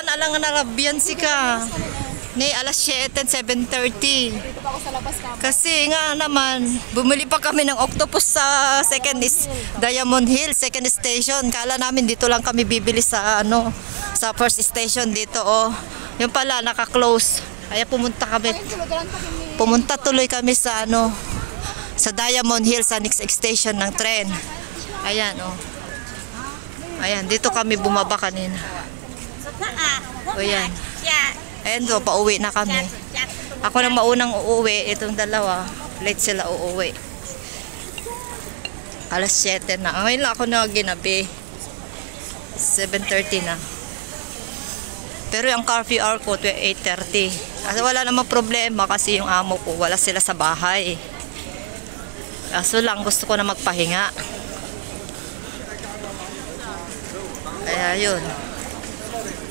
Alang nga narabian si ka. Ni alas 7, 7:30. Dito pa ako sa labas na. Kasi nga naman, bumili pa kami ng octopus sa second is Diamond Hill, second station. Kala namin dito lang kami bibili sa sa first station dito. Oh. Yung pala naka-close. Kaya pumunta tuloy kami sa sa Diamond Hill sa next station ng tren. Ayan oh. Ayan, dito kami bumaba kanina. O yan. Ayan do, pauwi na kami. Ako na maunang uuwi, itong dalawa, late sila uuwi. Alas 7 na. Ngayon lang ako na ginabi. 7:30 na. Pero yung curfew hour ko, 8:30. Kasi wala namang problema kasi yung amo ko, wala sila sa bahay. Kaso lang, gusto ko na magpahinga. Kaya yun.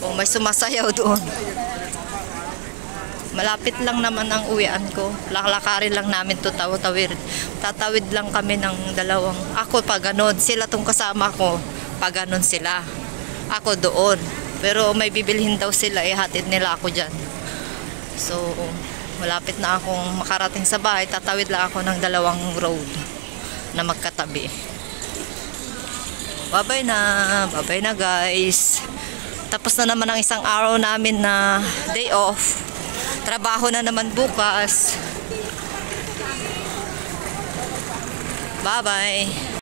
O may sumasayaw doon. Malapit lang naman ang uwian ko. Lakalakarin lang namin to tawid. Tatawid lang kami ng dalawang. Ako pa ganon. Sila tong kasama ko. Pa ganon sila. Ako doon. Pero may bibilhin daw sila. Hatid nila ako dyan. So, malapit na akong makarating sa bahay. Tatawid lang ako ng dalawang road na magkatabi. Bye-bye na. Bye-bye na guys. Tapos na naman ang isang araw namin na day off. Trabaho na naman bukas. Bye-bye.